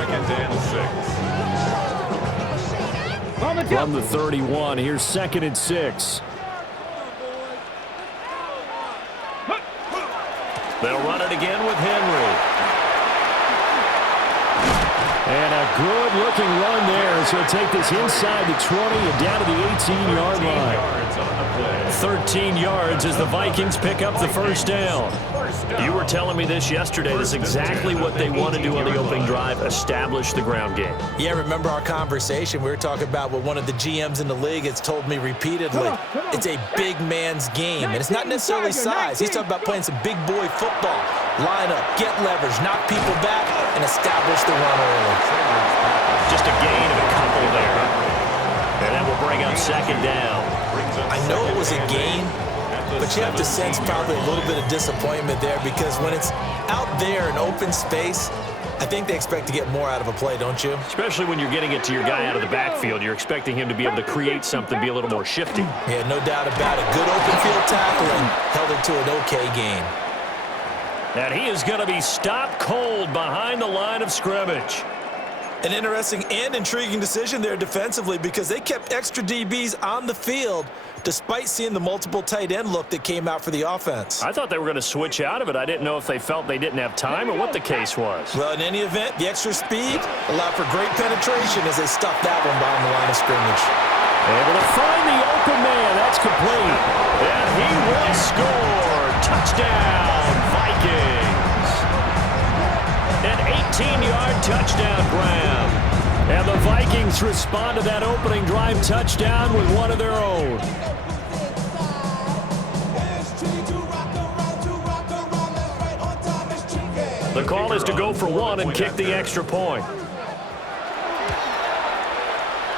2nd and 6. From the 31, here's 2nd and 6. They'll run it again with Henry. And a good-looking run there as he'll take this inside the 20 and down to the 18-yard line. 13 yards as the Vikings pick up the first down. You were telling me this yesterday. This is exactly what they want to do on the opening drive, establish the ground game. Yeah, remember our conversation? We were talking about what one of the GMs in the league has told me repeatedly. It's a big man's game, and it's not necessarily size. He's talking about playing some big boy football. Line up, get leverage, knock people back, and establish the run early. Just a gain of a couple there. And that will bring up 2nd down. I know it was a gain, but you have to sense probably a little bit of disappointment there because when it's out there in open space, I think they expect to get more out of a play, don't you? Especially when you're getting it to your guy out of the backfield. You're expecting him to be able to create something, be a little more shifty. Yeah, no doubt about it. Good open field tackling, held it to an okay gain. And he is going to be stopped cold behind the line of scrimmage. An interesting and intriguing decision there defensively because they kept extra DBs on the field despite seeing the multiple tight end look that came out for the offense. I thought they were going to switch out of it. I didn't know if they felt they didn't have time or what the case was. Well, in any event, the extra speed allowed for great penetration as they stuffed that one behind the line of scrimmage. Able to find the open man. That's complete. And he will score. Touchdown, Vikings. An 18-yard touchdown grab. And the Vikings respond to that opening drive touchdown with one of their own. The call is to go for one and kick the extra point.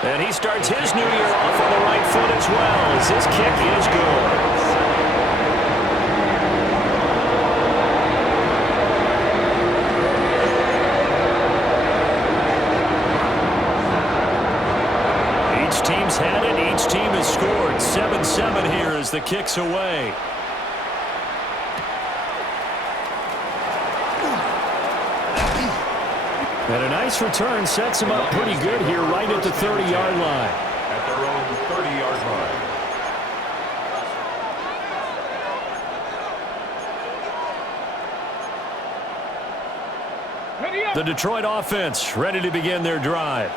And he starts his new year off on the right foot as well as his kick is good. Each team's had it. Each team has scored. 7-7 here as the kick's away. And a nice return sets him up pretty good here right at the 30-yard line. At their own 30-yard line. The Detroit offense ready to begin their drive.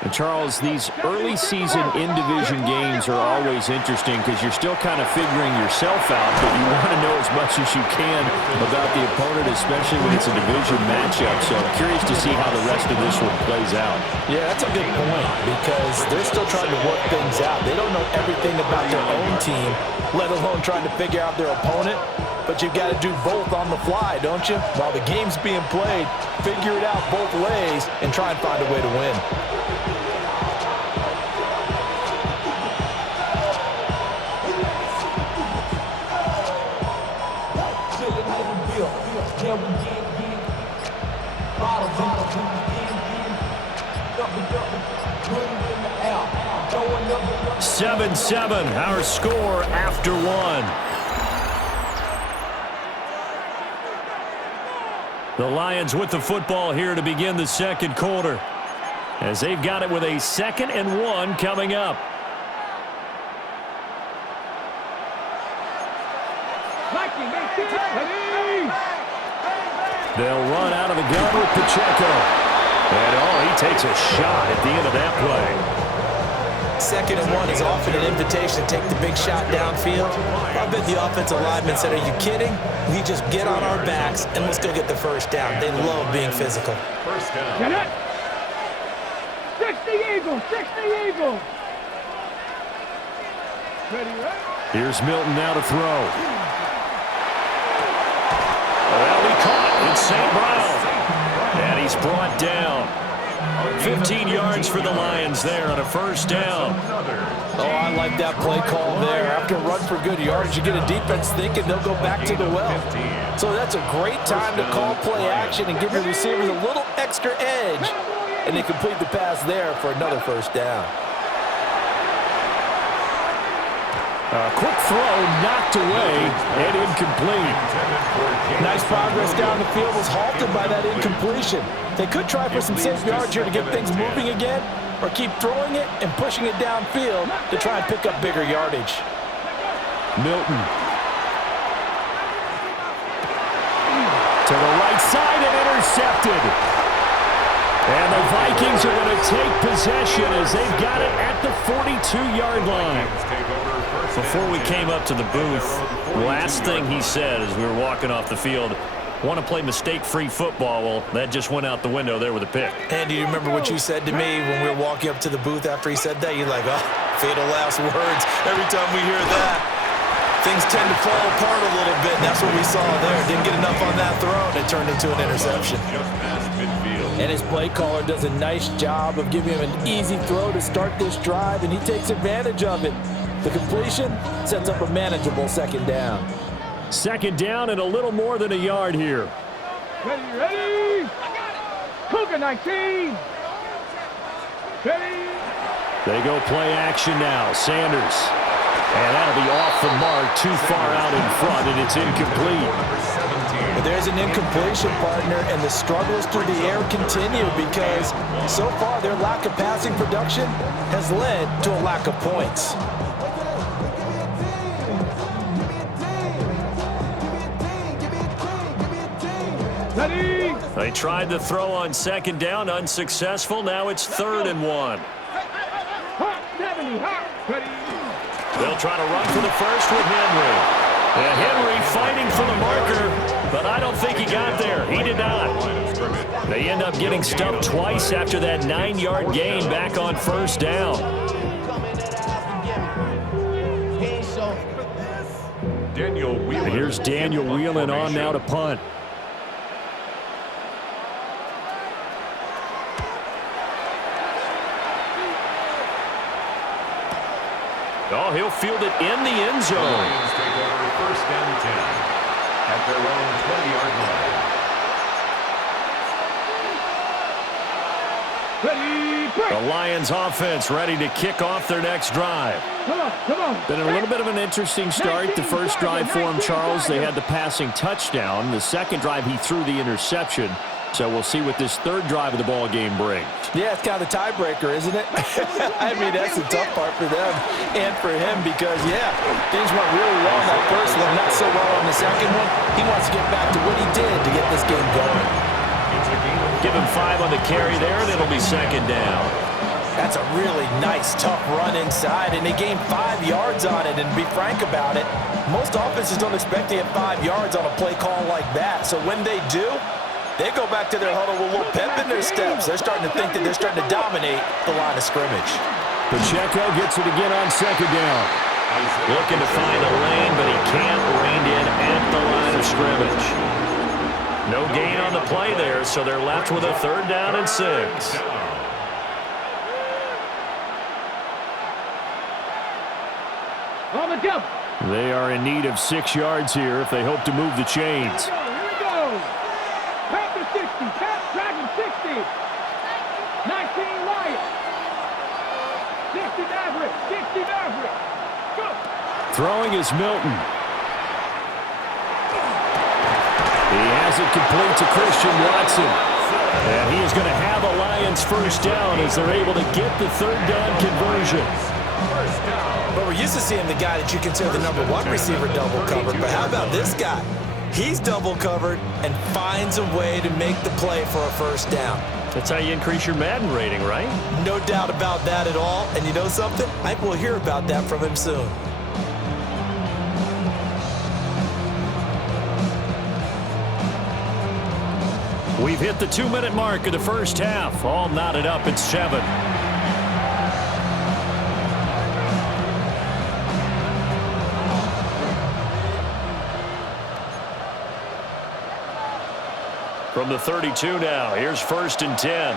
And Charles, these early season in-division games are always interesting because you're still kind of figuring yourself out, but you want to know as much as you can about the opponent, especially when it's a division matchup. So I'm curious to see how the rest of this one plays out. Yeah, that's a good point because they're still trying to work things out. They don't know everything about their own team, let alone trying to figure out their opponent. But you've got to do both on the fly, don't you? While the game's being played, figure it out both ways and try and find a way to win. Seven, our score after one. The Lions with the football here to begin the second quarter, as they've got it with a 2nd and 1 coming up. They'll run out of the gun with Pacheco. And he takes a shot at the end of that play. 2nd and 1 is often an invitation to take the big shot downfield. I bet the offensive lineman said, are you kidding? We just get on our backs and let's go get the first down. They love being physical. First down. Get it! 60 Eagles! 60 Eagles! Ready, right? Here's Milton now to throw. Well, he caught. It's St. Brown. And he's brought down. 15 yards for the Lions there on a first down. Oh, I like that play call there. After a run for good yards, you get a defense thinking they'll go back to the well. So that's a great time to call play action and give your receivers a little extra edge. And they complete the pass there for another first down. A quick throw knocked away and incomplete. Nice progress down the field was halted by that incompletion. They could try for some safe yards here to get things moving again, or keep throwing it and pushing it downfield to try and pick up bigger yardage. Milton. To the right side and intercepted. And the Vikings are going to take possession as they've got it at the 42-yard line. Before we came up to the booth, Last thing he said as we were walking off the field, want to play mistake-free football. Well, that just went out the window there with a pick. Andy, you remember what you said to me when we were walking up to the booth after he said that? You're like, oh, fatal last words. Every time we hear that, things tend to fall apart a little bit. And that's what we saw there. Didn't get enough on that throw, and it turned into an interception. And his play caller does a nice job of giving him an easy throw to start this drive, and he takes advantage of it. The completion sets up a manageable second down. Second down and a little more than a yard here. Ready? Cougar 19. Ready? They go play action now. Sanders. And that'll be off the mark, too far out in front, and it's incomplete. But there's an incompletion, partner, and the struggles through the air continue because so far their lack of passing production has led to a lack of points. Ready? They tried to throw on second down, unsuccessful. Now it's 3rd and 1. Hot 70. Hot. Ready? They'll try to run for the first with Henry. And Henry fighting for the marker, but I don't think he got there. He did not. They end up getting stumped twice after that 9-yard gain back on first down. And here's Daniel Whelan on now to punt. Oh, he'll field it in the end zone. Lions take over 1st and 10 at their own 20-yard line. Ready? Break. The Lions offense ready to kick off their next drive. Come on. Been a little bit of an interesting start. The first drive for him, Charles, they had the passing touchdown. The second drive, he threw the interception. So we'll see what this third drive of the ball game brings. Yeah, it's kind of the tiebreaker, isn't it? I mean, that's the tough part for them and for him because, yeah, things went really well in that first one, not so well on the second one. He wants to get back to what he did to get this game going. Give him 5 on the carry there, and it'll be second down. That's a really nice, tough run inside, and they gained 5 yards on it. And to be frank about it, most offenses don't expect to get 5 yards on a play call like that. So when they do, they go back to their huddle with a little pep in their steps. They're starting to think that they're starting to dominate the line of scrimmage. Pacheco gets it again on second down. Looking to find a lane, but he can't rein in at the line of scrimmage. No gain on the play there, so they're left with a 3rd down and 6. On the jump. They are in need of 6 yards here if they hope to move the chains. Here we go. Back to 60. Back Dragon 60. 19 Lions. 60 Maverick. 60 Maverick. Go. Throwing is Milton. He has it complete to Christian Watson. And he is going to have a Lions first down as they're able to get the 3rd down conversion. But we're used to seeing the guy that you consider the #1 receiver double covered. But how about this guy? He's double covered and finds a way to make the play for a first down. That's how you increase your Madden rating, right? No doubt about that at all. And you know something? I think we'll hear about that from him soon. We've hit the 2-minute mark of the first half. All knotted up at 7. From the 32 now, here's 1st and 10.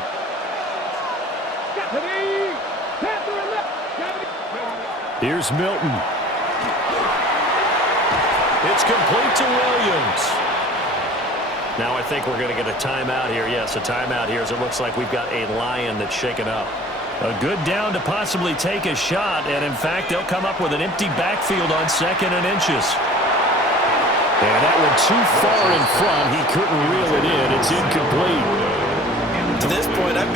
Here's Milton. It's complete to Williams. Now I think we're going to get a timeout here. Yes, a timeout here as it looks like we've got a Lion that's shaken up. A good down to possibly take a shot, and in fact, they'll come up with an empty backfield on 2nd and inches. And that one too far in front. He couldn't reel it in. It's incomplete.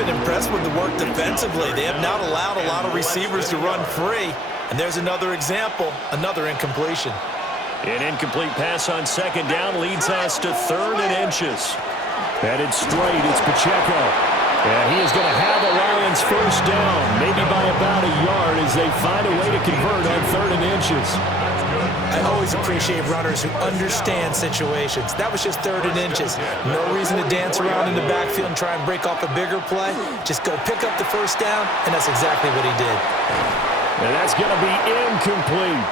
been impressed with the work defensively. They have not allowed a lot of receivers to run free. And there's another example, another incompletion. An incomplete pass on second down leads us to 3rd and inches. Headed straight, it's Pacheco. And he is going to have the Lions first down, maybe by about a yard as they find a way to convert on 3rd and inches. I always appreciate runners who understand situations. That was just 3rd and inches. No reason to dance around in the backfield and try and break off a bigger play. Just go pick up the first down, and that's exactly what he did. And that's going to be incomplete.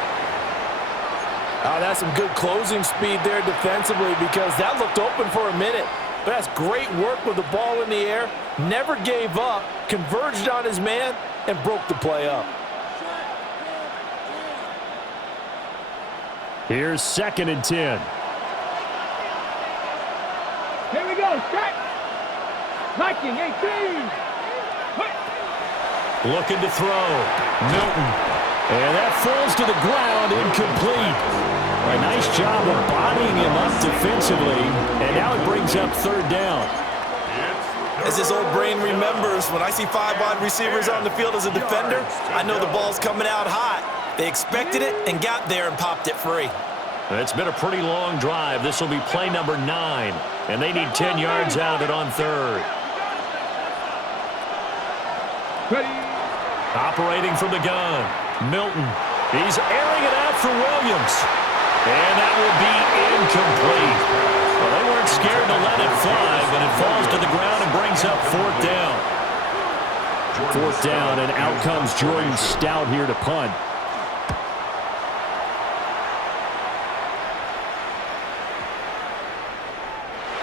Oh, that's some good closing speed there defensively because that looked open for a minute. But that's great work with the ball in the air. Never gave up, converged on his man, and broke the play up. Here's 2nd and 10. Here we go. Strike. Viking 18. Looking to throw. Milton. And that falls to the ground, incomplete. A nice job of bodying him up defensively, and now it brings up 3rd down. As his old brain remembers, when I see 5 wide receivers on the field as a defender, I know the ball's coming out hot. They expected it and got there and popped it free. It's been a pretty long drive. This will be play number 9, and they need 10 yards out of it on 3rd. Ready. Operating from the gun, Milton. He's airing it out for Williams. And that will be incomplete. Well, they weren't scared to let it fly, but it falls to the ground and brings up 4th down. 4th down, and out comes Jordan Stout here to punt.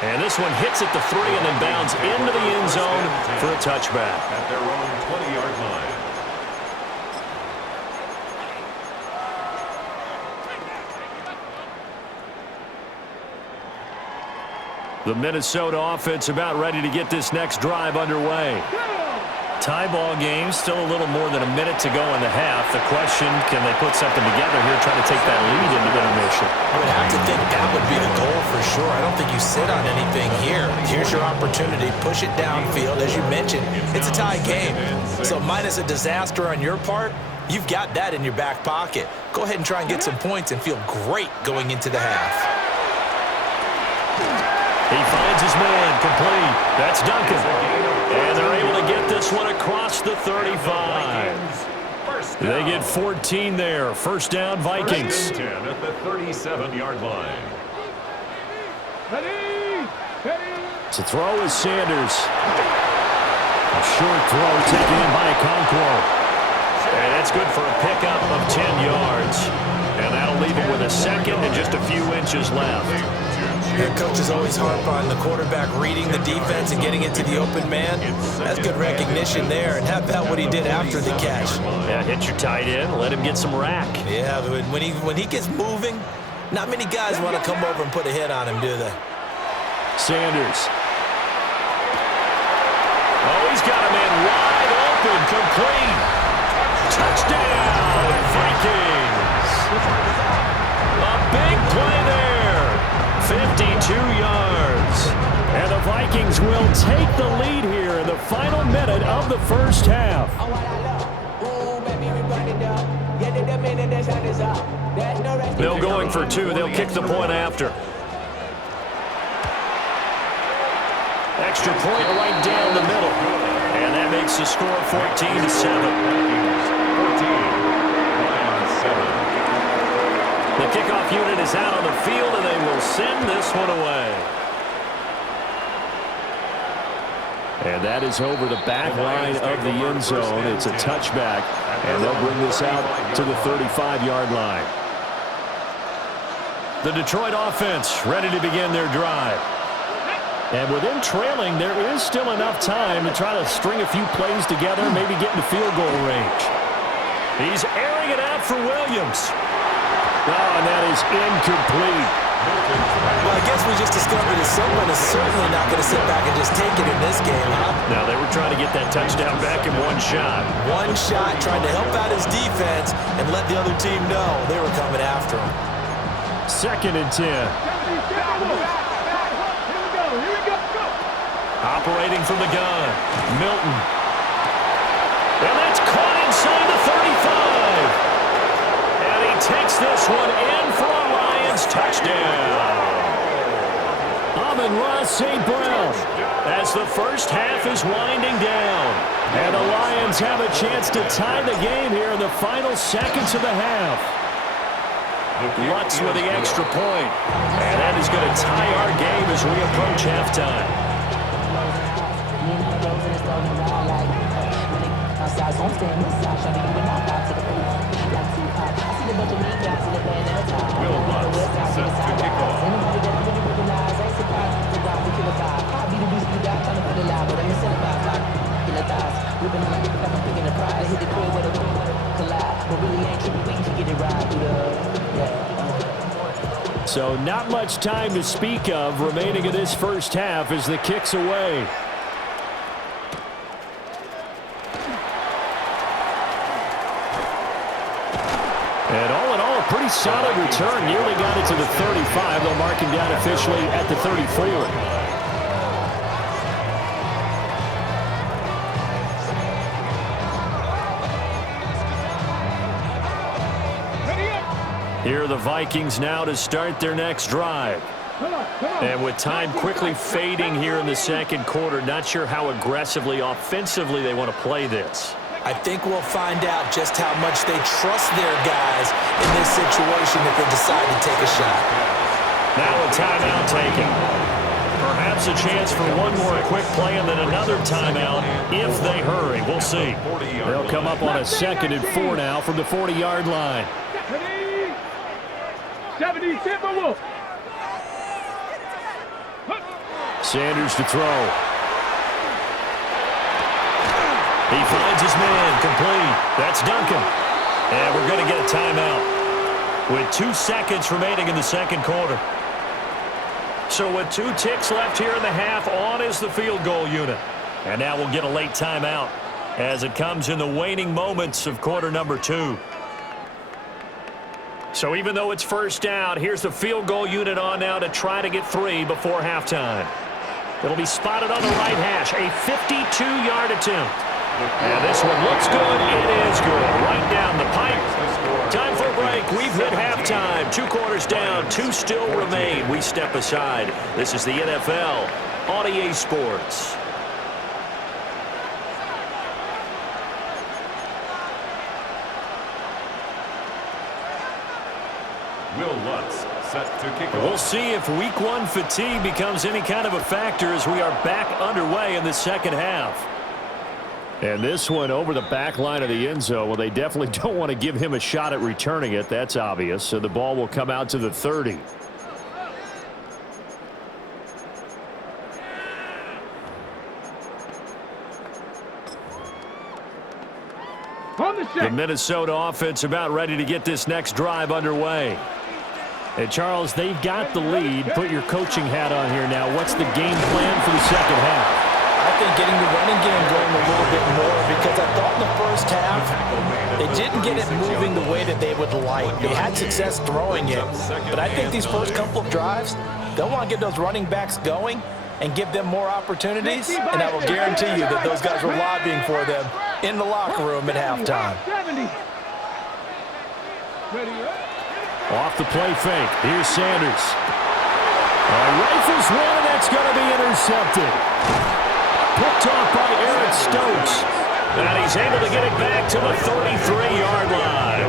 And this one hits at the 3 and then bounds into the end zone for a touchback. At their own 20-yard line. The Minnesota offense about ready to get this next drive underway. Tie ball game, still a little more than a minute to go in the half. The question, can they put something together here, try to take that lead into intermission? I would have to think that would be the goal for sure. I don't think you sit on anything here. Here's your opportunity. Push it downfield. As you mentioned, it's a tie game. So minus a disaster on your part, you've got that in your back pocket. Go ahead and try and get some points and feel great going into the half. He finds his man, complete. That's Duncan. And they're able to get this one across the 35. They get 14 there. First down, Vikings. 10 at the 37-yard line. Ready. Ready. To throw is Sanders. A short throw taken in by Okonkwo. And that's good for a pickup of 10 yards. And that'll leave him with a second and just a few inches left. Head coaches always harp on the quarterback reading the defense and getting it to the open man. That's good recognition there. And how about what he did after the catch? Yeah, hit your tight end, let him get some rack. Yeah, but when he gets moving, not many guys want to come over and put a hit on him, do they? Sanders. Oh, he's got a man wide open, complete. Touchdown, Vikings. A big play there. 52 yards. And the Vikings will take the lead here in the final minute of the first half. They'll going for 2. They'll kick the point after. Extra point right down the middle. And that makes the score 14-7. The kickoff unit is out on the field, and they will send this one away. And that is over the back line of the end zone. It's a touchback, and they'll bring this out to the 35-yard line. The Detroit offense ready to begin their drive. And with them trailing, there is still enough time to try to string a few plays together, maybe get into field goal range. He's airing it out for Williams. Oh, and that is incomplete. Well, I guess we just discovered that someone is certainly not going to sit back and just take it in this game, huh? Now, they were trying to get that touchdown back in one shot. One shot, trying to help out his defense and let the other team know they were coming after him. 2nd and 10. Here we go. Here we go. Go. Operating from the gun, Milton. And that's caught inside the 35. And he takes this one in for a Lions touchdown. Amon-Ra St. Brown as the first half is winding down. And the Lions have a chance to tie the game here in the final seconds of the half. Lutz with the extra point. And that is going to tie our game as we approach halftime. Will Lutz set to kick off. So not much time to speak of remaining in this first half as the kick's away. And all in all, a pretty solid return. Nearly got it to the 35. They'll mark him down officially at the 34. Here are the Vikings now to start their next drive. And with time quickly fading here in the second quarter, not sure how aggressively, offensively they want to play this. I think we'll find out just how much they trust their guys in this situation if they decide to take a shot. Now a timeout taken. Perhaps a chance for one more quick play and then another timeout if they hurry. We'll see. They'll come up on a 2nd and 4 now from the 40-yard line. 70 Timberwolves. Sanders to throw. He finds his man, complete. That's Duncan. And we're going to get a timeout with 2 seconds remaining in the second quarter. So with 2 ticks left here in the half, on is the field goal unit. And now we'll get a late timeout as it comes in the waning moments of quarter number 2. So even though it's first down, here's the field goal unit on now to try to get 3 before halftime. It'll be spotted on the right hash, a 52-yard attempt. And this one looks good. It is good. Right down the pipe. Time for a break. We've hit halftime. 2 quarters down. 2 still remain. We step aside. This is the NFL on EA Sports. Will Lutz set to kick off. We'll see if week 1 fatigue becomes any kind of a factor as we are back underway in the second half. And this one over the back line of the end zone. Well, they definitely don't want to give him a shot at returning it. That's obvious. So the ball will come out to the 30. The Minnesota offense about ready to get this next drive underway. And, Charles, they've got the lead. Put your coaching hat on here now. What's the game plan for the second half? I think getting the running game going a little bit more because I thought in the first half they didn't get it moving the way that they would like. They had success throwing it, but I think these first couple of drives, they'll want to get those running backs going and give them more opportunities, and I will guarantee you that those guys were lobbying for them in the locker room at halftime. Off the play fake. Here's Sanders. Rifles one, and that's going to be intercepted. Picked off by Eric Stokes. And he's able to get it back to the 33-yard line.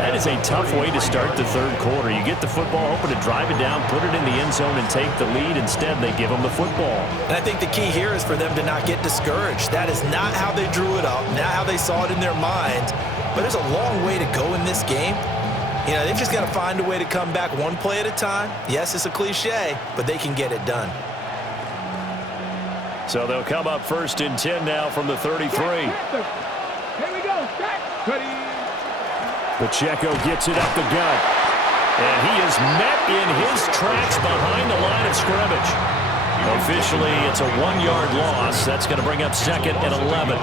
That is a tough way to start the third quarter. You get the football, hoping to drive it down, put it in the end zone, and take the lead. Instead, they give them the football. And I think the key here is for them to not get discouraged. That is not how they drew it up, not how they saw it in their minds. But there's a long way to go in this game. You know, they've just got to find a way to come back one play at a time. Yes, it's a cliche, but they can get it done. So they'll come up 1st and 10 now from the 33. Here we go. Pacheco gets it up the gut. And he is met in his tracks behind the line of scrimmage. Officially, it's a 1-yard loss. That's going to bring up 2nd and 11.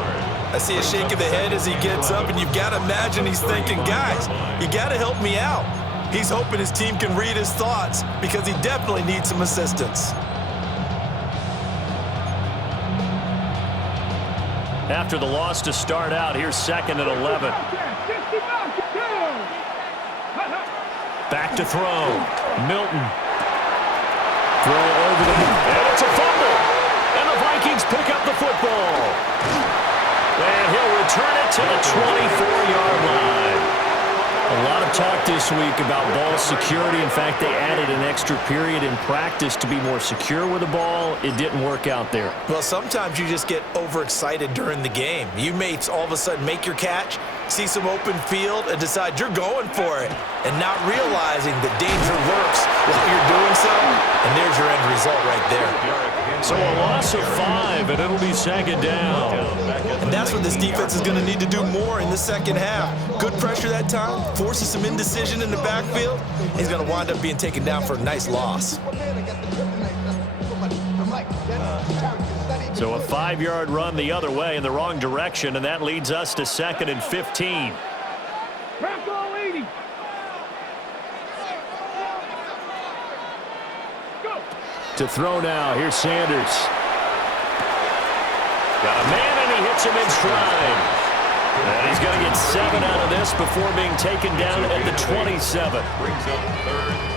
I see a shake of the head as he gets up, and you've got to imagine he's thinking, guys, you got to help me out. He's hoping his team can read his thoughts because he definitely needs some assistance. After the loss to start out, here's 2nd and 11. Back to throw. Milton. Throw over the... And it's a fumble. And the Vikings pick up the football. And he'll return it to the 24-yard line. A lot of talk this week about ball security. In fact, they added an extra period in practice to be more secure with the ball. It didn't work out there. Well, sometimes you just get overexcited during the game. You may all of a sudden make your catch, see some open field, and decide you're going for it, and not realizing the danger lurks while you're doing so, and there's your end result right there. So a loss of 5, and it'll be 2nd down. And that's what this defense is going to need to do more in the second half. Good pressure that time, forces some indecision in the backfield. He's going to wind up being taken down for a nice loss. So a 5-yard run the other way in the wrong direction, and that leads us to 2nd and 15. Bronco 80. Go. To throw now, here's Sanders. Got a man, and he hits him in stride. And he's going to get 7 out of this before being taken down at the 27.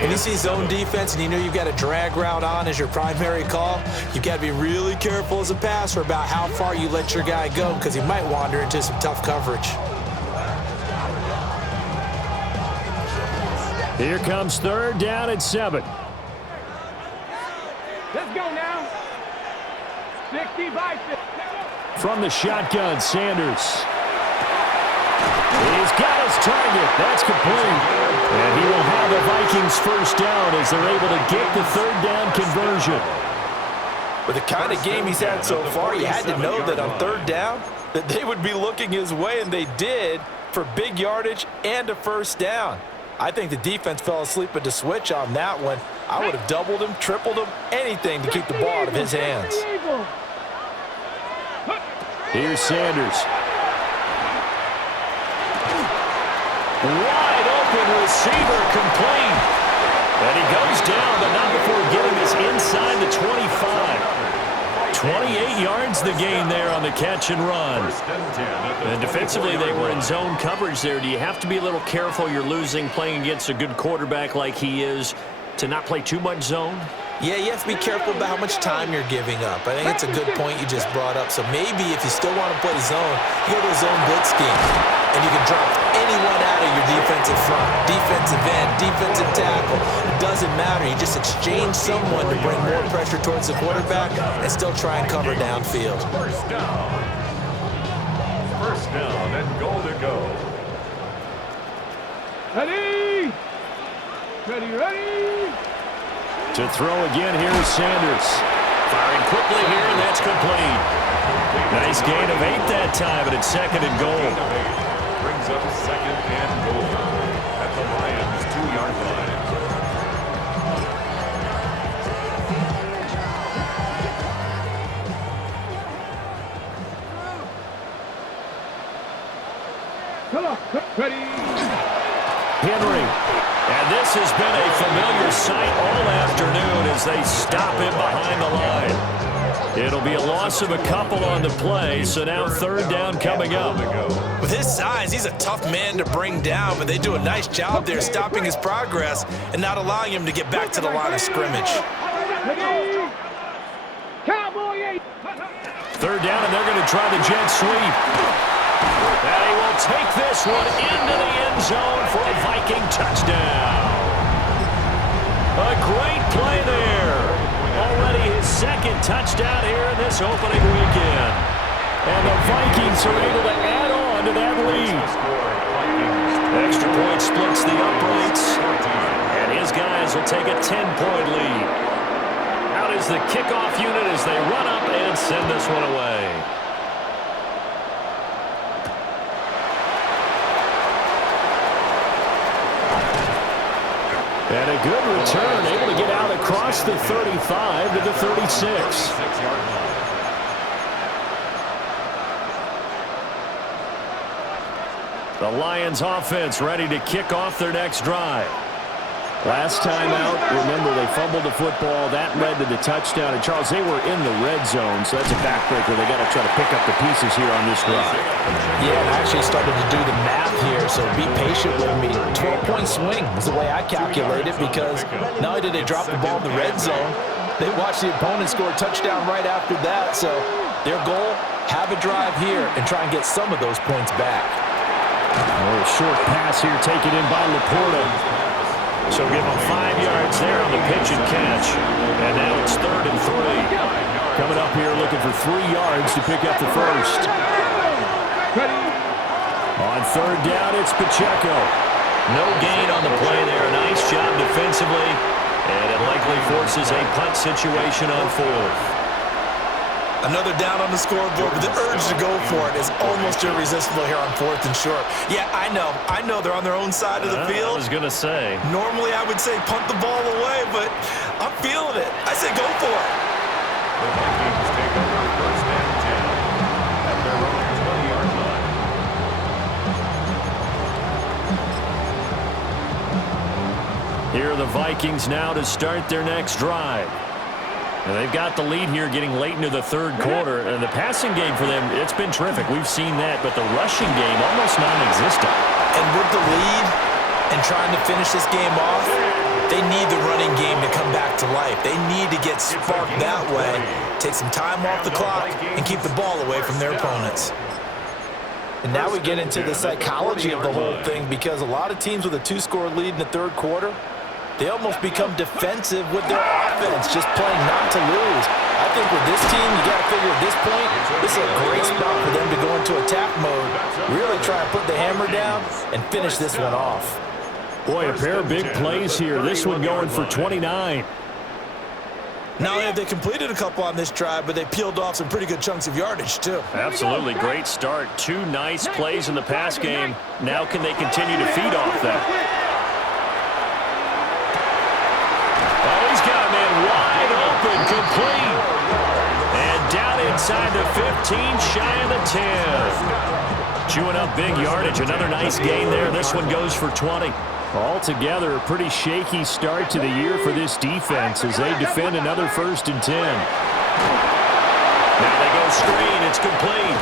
When you see zone defense and you know you've got a drag route on as your primary call, you've got to be really careful as a passer about how far you let your guy go because he might wander into some tough coverage. Here comes 3rd down and 7. Let's go now. 60 by 6. From the shotgun, Sanders. He's got his target. That's complete. And he will have the Vikings first down as they're able to get the 3rd down conversion. With the kind of game he's had so far, you had to know that on 3rd down that they would be looking his way, and they did, for big yardage and a first down. I think the defense fell asleep at the switch on that one. I would have doubled him, tripled him, anything to keep the ball out of his hands. Here's Sanders. Wide open receiver, complete. And he goes down, but not before getting this inside the 25. 28 yards the gain there on the catch and run. And defensively, they were in zone coverage there. Do you have to be a little careful? You're losing playing against a good quarterback like he is to not play too much zone? Yeah, you have to be careful about how much time you're giving up. I think it's a good point you just brought up. So maybe if you still want to play zone, you go to a zone blitz scheme, and you can drop anyone out of your defensive front, defensive end, defensive tackle. It doesn't matter. You just exchange someone to bring more pressure towards the quarterback and still try and cover downfield. First down and goal to go. Ready? Ready? To throw again, here's Sanders. Firing quickly here, and that's complete. Nice gain of 8 that time, and it's 2nd and goal. Brings up 2nd and goal at the Lions' 2-yard line. Come on. Ready? Henry. And this has been a familiar sight all afternoon as they stop him behind the line. It'll be a loss of a couple on the play, so now 3rd down coming up. With his size, he's a tough man to bring down, but they do a nice job there stopping his progress and not allowing him to get back to the line of scrimmage. Cowboy 8. 3rd down, and they're going to try the jet sweep. And he will take this one into the end zone for a Viking touchdown. A great play there. Already his 2nd touchdown here in this opening weekend. And the Vikings are able to add on to that lead. Extra point splits the uprights. And his guys will take a 10-point lead. Out is the kickoff unit as they run up and send this one away. And a good return, able to get out across the 35 to the 36. The Lions offense ready to kick off their next drive. Last time out, remember, they fumbled the football. That led to the touchdown. And, Charles, they were in the red zone, so that's a backbreaker. They got to try to pick up the pieces here on this drive. Yeah, and I actually started to do the math here, so be patient with me. 12-point swing is the way I calculate it, because not only did they drop the ball in the red zone, they watched the opponent score a touchdown right after that. So their goal, have a drive here and try and get some of those points back. A short pass here taken in by Laporta. So give them 5 yards there on the pitch and catch. And now it's 3rd and 3. Coming up here looking for 3 yards to pick up the first. On 3rd down, it's Pacheco. No gain on the play there. Nice job defensively. And it likely forces a punt situation on 4th. Another down on the scoreboard, but the urge to go for it is almost irresistible here on 4th and short. Yeah, I know they're on their own side of the field. I was going to say. Normally I would say punt the ball away, but I'm feeling it. I say go for it. The Vikings take over 1st and 10 at their own 20-yard line. Here are the Vikings now to start their next drive. And they've got the lead here getting late into the 3rd quarter. And the passing game for them, it's been terrific. We've seen that, but the rushing game almost non-existent. And with the lead and trying to finish this game off, they need the running game to come back to life. They need to get sparked that way, take some time off the clock, and keep the ball away from their opponents. And now we get into the psychology of the whole thing, because a lot of teams with a 2-score lead in the 3rd quarter, they almost become defensive with their offense, just playing not to lose. I think with this team, you got to figure at this point, this is a great spot for them to go into attack mode, really try and put the hammer down and finish this one off. Boy, a pair of big plays here. This one going for 29. Not only have they completed a couple on this drive, but they peeled off some pretty good chunks of yardage, too. Absolutely great start. 2 nice plays in the pass game. Now can they continue to feed off that? Wide open, complete. And down inside the 15, shy of the 10. Chewing up big yardage. Another nice gain there. This one goes for 20. Altogether, a pretty shaky start to the year for this defense as they defend another 1st and 10. Now they go screen. It's complete.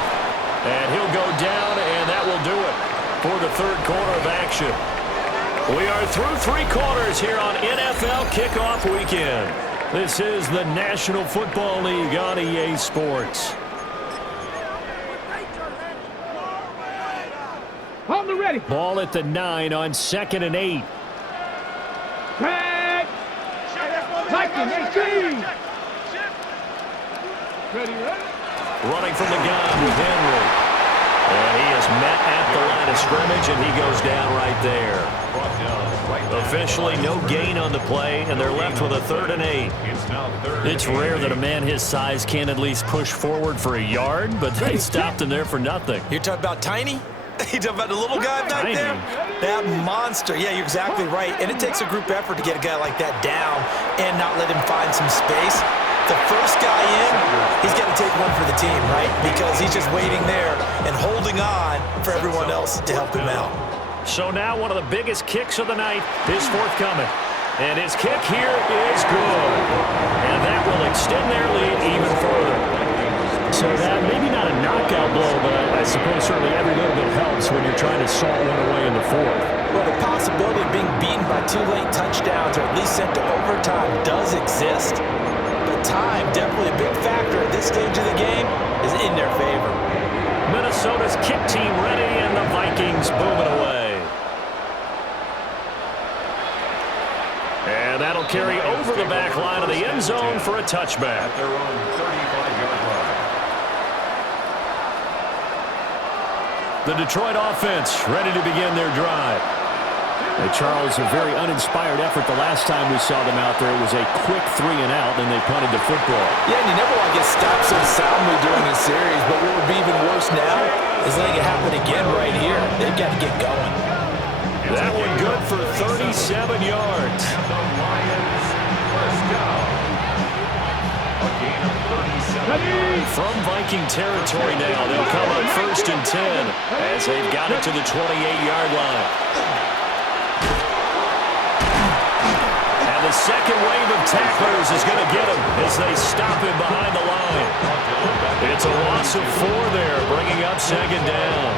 And he'll go down, and that will do it for the 3rd quarter of action. We are through 3 quarters here on NFL Kickoff Weekend. This is the National Football League on EA Sports. On the ready. Ball at the 9 on 2nd and 8. Back. Viking 18. Ready. Running from the gun with Henry. And he is met at the line of scrimmage, and he goes down right there. Officially no gain on the play, and they're left with a 3rd and 8. It's rare that a man his size can at least push forward for a yard, but they stopped him there for nothing. You're talking about Tiny? You're talking about the little guy back there? That monster. Yeah, you're exactly right. And it takes a group effort to get a guy like that down and not let him find some space. The first guy in, he's got to take one for the team, right? Because he's just waiting there and holding on for everyone else to help him out. So now one of the biggest kicks of the night is forthcoming. And his kick here is good. And that will extend their lead even further. So that maybe not a knockout blow, but I suppose certainly every little bit helps when you're trying to saw one away in the 4th. Well, the possibility of being beaten by 2 late touchdowns or at least sent to overtime does exist. But time, definitely a big factor at this stage of the game, is in their favor. Minnesota's kick team ready, and the Vikings booming away. And that'll carry over the back line of the end zone for a touchback. At their own 35-yard line. The Detroit offense ready to begin their drive. Hey, Charles, a very uninspired effort the last time we saw them out there. It was a quick 3 and out, and they punted the football. Yeah, and you never want to get stopped so soundly during a series, but what would be even worse now is letting it happen again right here. They've got to get going. That one good for 37 yards. And the Lions first down. A gain of 37. From Viking territory now, they'll come up 1st and 10 as they've got it to the 28-yard line. second wave of tacklers is going to get him as they stop him behind the line. It's a loss of 4 there, bringing up second down.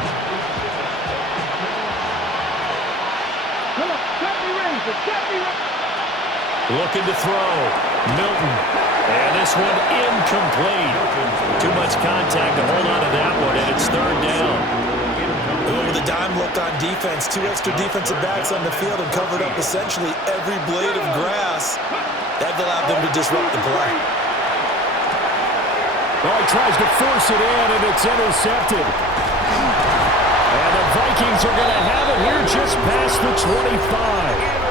Looking to throw. Milton. And this one incomplete. Too much contact to hold on to that one, and it's third down. With a dime look on defense, 2 extra defensive backs on the field and covered up essentially every blade of grass. That allowed them to disrupt the play. Well, he tries to force it in, and it's intercepted. And the Vikings are going to have it here just past the 25.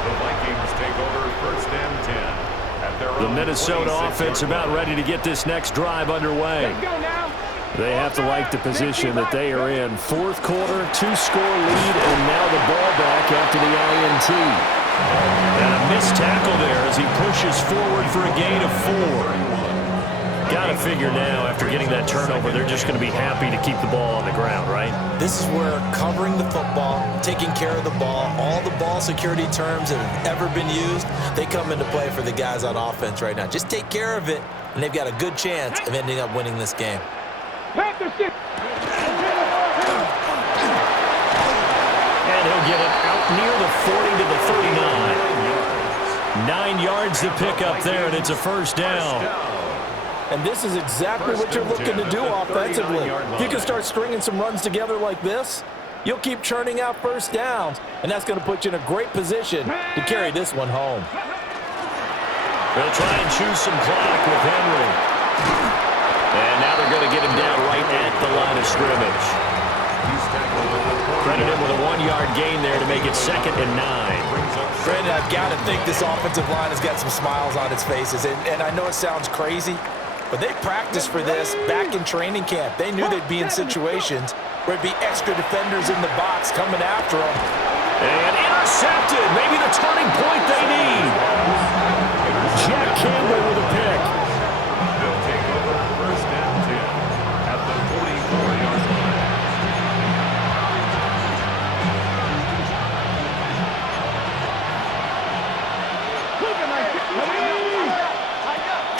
The Vikings take over first and 10 at their The Minnesota offense about ready to get this next drive underway. They have to like the position that they are in. Fourth quarter, 2-score lead, and now the ball back after the INT. And a missed tackle there as he pushes forward for a gain of 4. Got to figure now, after getting that turnover, they're just going to be happy to keep the ball on the ground, right? This is where covering the football, taking care of the ball, all the ball security terms that have ever been used, they come into play for the guys on offense right now. Just take care of it, and they've got a good chance of ending up winning this game. And he'll get it out near the 40 to the 39. 9 yards to pick up there, and it's a first down. And this is exactly what you're looking to do offensively. If you can start stringing some runs together like this, you'll keep churning out first downs, and that's going to put you in a great position to carry this one home. They'll try and choose some clock with Henry. And now they're going to get him down right at the line of scrimmage. Credit him with a 1-yard gain there to make it 2nd and 9. Brandon, I've got to think this offensive line has got some smiles on its faces. And I know it sounds crazy, but they practiced for this back in training camp. They knew they'd be in situations where it'd be extra defenders in the box coming after them. And intercepted. Maybe the turning point they need. Jack Campbell with a pick. They'll take over first and 10 at the 44-yard line.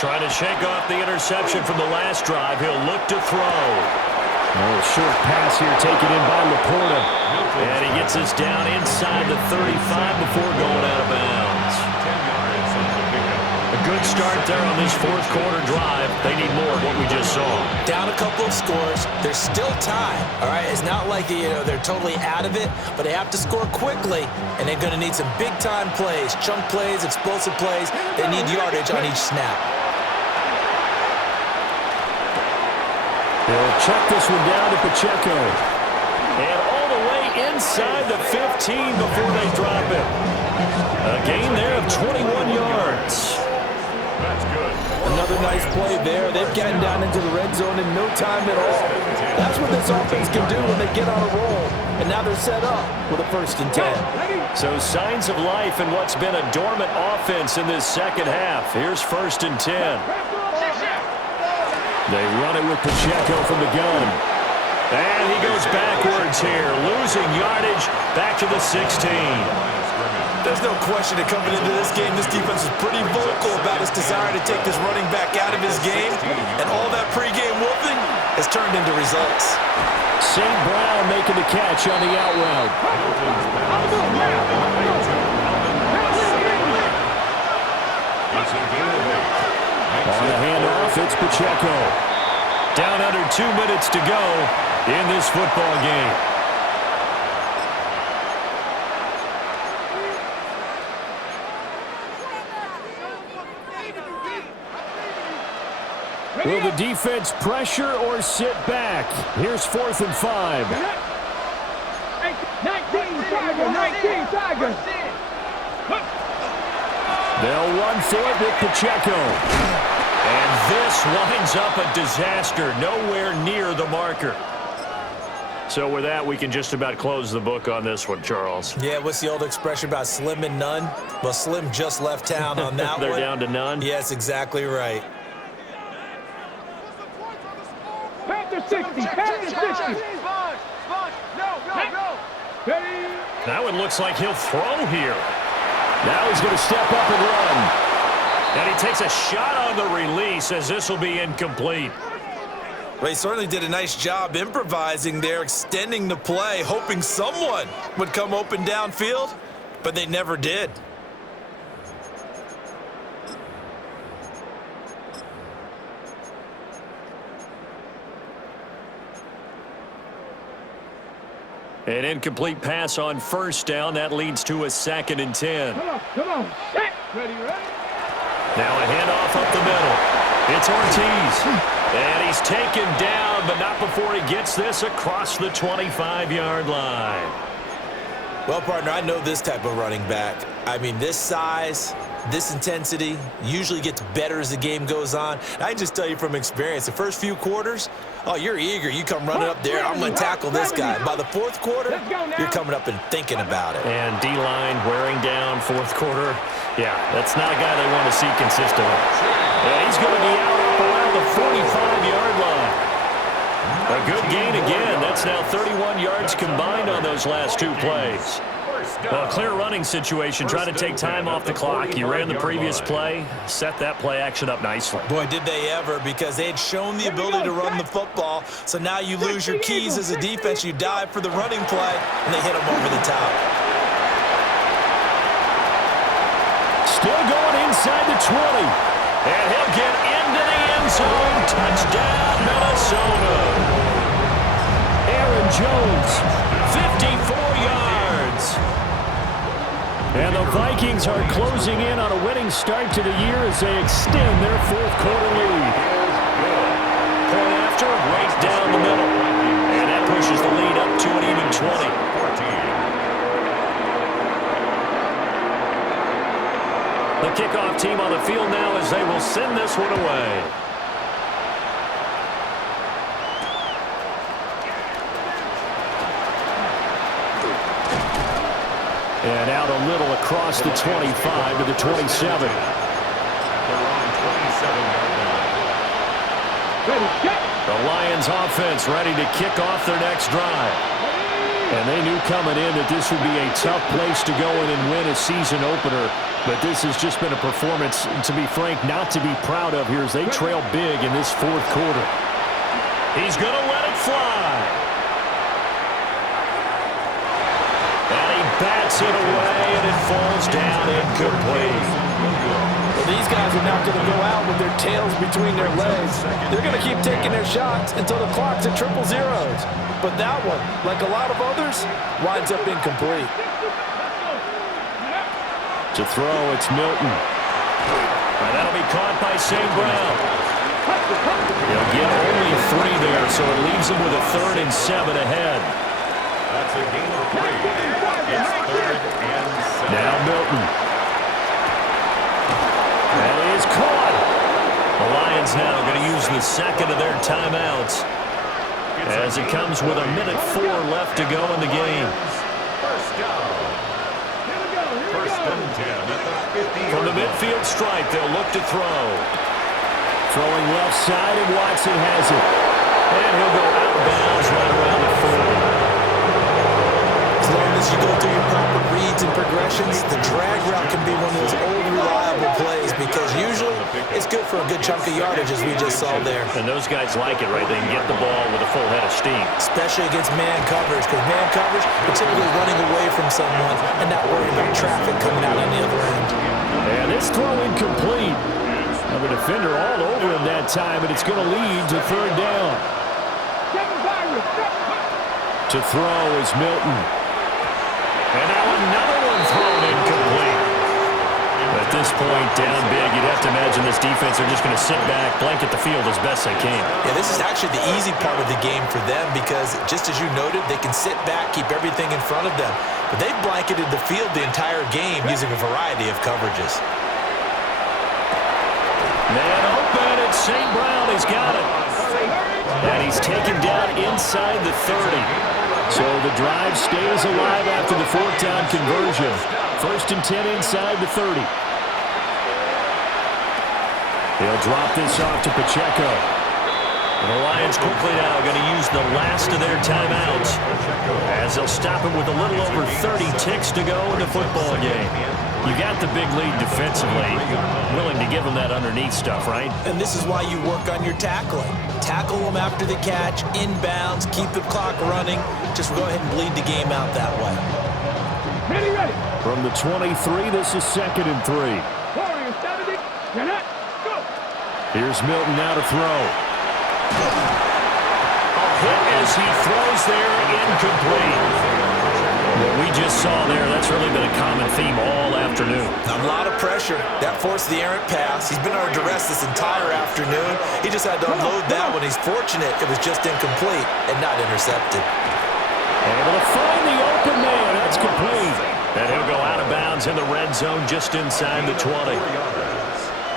Trying to shake off the interception from the last drive. He'll look to throw. Oh, short pass here taken in by Laporta. And he gets us down inside the 35 before going out of bounds. 10 yards on the pickup. A good start there on this fourth quarter drive. They need more of what we just saw. Down a couple of scores. There's still time, all right? It's not like, they're totally out of it, but they have to score quickly, and they're going to need some big-time plays, chunk plays, explosive plays. They need yardage on each snap. They'll check this one down to Pacheco. And all the way inside the 15 before they drop it. A gain there of 21 yards. That's good. Another nice play there. They've gotten down into the red zone in no time at all. That's what this offense can do when they get on a roll. And now they're set up with a 1st and 10. So signs of life in what's been a dormant offense in this second half. Here's 1st and 10. They run it with Pacheco from the gun. And he goes backwards here, losing yardage back to the 16. There's no question that coming into this game, this defense is pretty vocal about its desire to take this running back out of his game. And all that pregame whooping has turned into results. St. Brown making the catch on the out route. On the handoff, it's Pacheco. Down under 2 minutes to go in this football game. Will the defense pressure or sit back? Here's 4th and 5. 19 Tigers. They'll run for it with Pacheco. And this winds up a disaster, nowhere near the marker. So with that, we can just about close the book on this one, Charles. Yeah, what's the old expression about slim and none? Well, Slim just left town on that one. They're down to none? Yes, exactly right. Panther 60. Panther 60. Go. That one looks like he'll throw here. Now he's going to step up and run. And he takes a shot on the release as this will be incomplete. Well, he certainly did a nice job improvising there, extending the play, hoping someone would come open downfield, but they never did. An incomplete pass on first down. That leads to a 2nd and 10. Come on, set. Ready, ready. Now a handoff up the middle. It's Ortiz. And he's taken down, but not before he gets this across the 25-yard line. Well, partner, I know this type of running back. I mean, this size, this intensity usually gets better as the game goes on. I can just tell you from experience, the first few quarters, oh, you're eager. You come running up there, I'm going to tackle this guy. By the fourth quarter, you're coming up and thinking about it. And D-line wearing down fourth quarter. Yeah, that's not a guy they want to see consistently. And he's going to be out up around the 45-yard line. A good gain again. That's now 31 yards combined on those last 2 plays. Well, clear running situation. Try to take time off the clock. You ran the previous play, set that play action up nicely. Boy, did they ever, because they had shown the ability to run the football. So now you lose your keys as a defense. You dive for the running play, and they hit them over the top. Still going inside the 20. And he'll get into the end zone. Touchdown, Minnesota. Aaron Jones, 54 yards. And the Vikings are closing in on a winning start to the year as they extend their fourth quarter lead. Point after, right down the middle. And that pushes the lead up to an even 20. The kickoff team on the field now as they will send this one away. And out a little across the 25 to the 27. They're on 27-yard line. The Lions offense ready to kick off their next drive. And they knew coming in that this would be a tough place to go in and win a season opener. But this has just been a performance, to be frank, not to be proud of here as they trail big in this fourth quarter. He's going to let it fly. And he bats it away, and it falls down incomplete. Well, these guys are not going to go out with their tails between their legs. They're going to keep taking their shots until the clock's at 000. But that one, like a lot of others, winds up incomplete. To throw, it's Milton. And that'll be caught by St. Brown. He'll get only 3 there, so it leaves him with a 3rd and 7 ahead. That's a gain of 3. It's 3rd and 7. Now Milton. That is caught. The Lions now going to use the second of their timeouts as it comes with 1:04 left to go in the game. First down. First and 10 at the 50. From the midfield stripe, they'll look to throw. Throwing left side, and Watson has it. And he'll go out of bounds right around the 40. As long as you go through your proper reads and progressions, the drag route can be one of those old reliable plays because usually it's good for a good chunk of yardage as we just saw there. And those guys like it, right? They can get the ball with a full head of steam. Especially against man coverage, because man coverage, you're typically running away from someone and not worrying about traffic coming out on the other end. And this throw incomplete. Now the defender all over him that time, and it's going to lead to 3rd down. To throw is Milton. And now another one thrown incomplete. At this point, down big, you'd have to imagine this defense are just going to sit back, blanket the field as best they can. Yeah, this is actually the easy part of the game for them because, just as you noted, they can sit back, keep everything in front of them. But they've blanketed the field the entire game using a variety of coverages. Man open, it's St. Brown. He's got it. And he's taken down inside the 30. So the drive stays alive after the 4th down conversion. 1st and 10 inside the 30. He'll drop this off to Pacheco. And the Lions quickly now going to use the last of their timeouts as they'll stop him with a little over 30 ticks to go in the football game. You got the big lead defensively. Willing to give them that underneath stuff, right? And this is why you work on your tackling. Tackle them after the catch, inbounds, keep the clock running. Just go ahead and bleed the game out that way. Ready, ready. From the 23, this is 2nd and 3. Warriors, 70. You're not. Go. Here's Milton now to throw. A hit as he throws there, incomplete. What we just saw there, that's really been a common theme all afternoon. A lot of pressure. That forced the errant pass. He's been under duress this entire afternoon. He just had to unload that one. He's fortunate it was just incomplete and not intercepted. Able to find the open man. That's complete. And he'll go out of bounds in the red zone just inside the 20.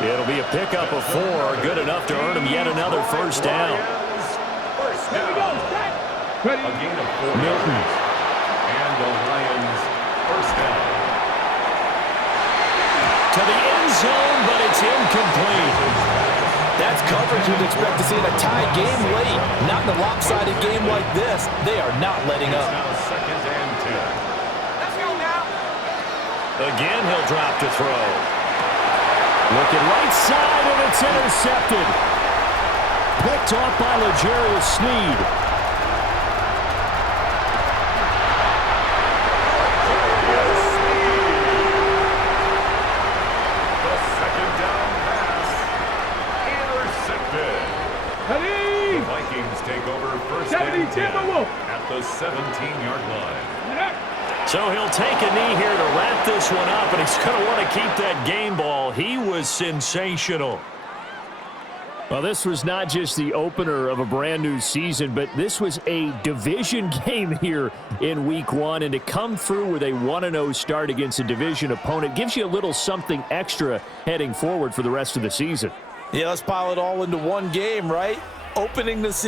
It'll be a pickup of 4. Good enough to earn him yet another first down. Here we go. Ready. A gain of 4 Milton. yards. And the Lions first down. To the end zone, but it's incomplete. That's coverage you'd expect to see in a tie game late. Not in a lopsided game like this. They are not letting up. Now 2nd and 10. Let's go now. Again, he'll drop to throw. Looking right side, and it's intercepted. Picked off by L'Jarius Sneed. The 2nd down pass. Intercepted. Ready. The Vikings take over first 70, and 10 Timberwolf. at the 17-yard line. So he'll take a knee here to wrap this one up, and he's going to want to keep that game ball. He was sensational. Well, this was not just the opener of a brand new season, but this was a division game here in week 1. And to come through with a 1-0 start against a division opponent gives you a little something extra heading forward for the rest of the season. Yeah, let's pile it all into one game, right? Opening the season.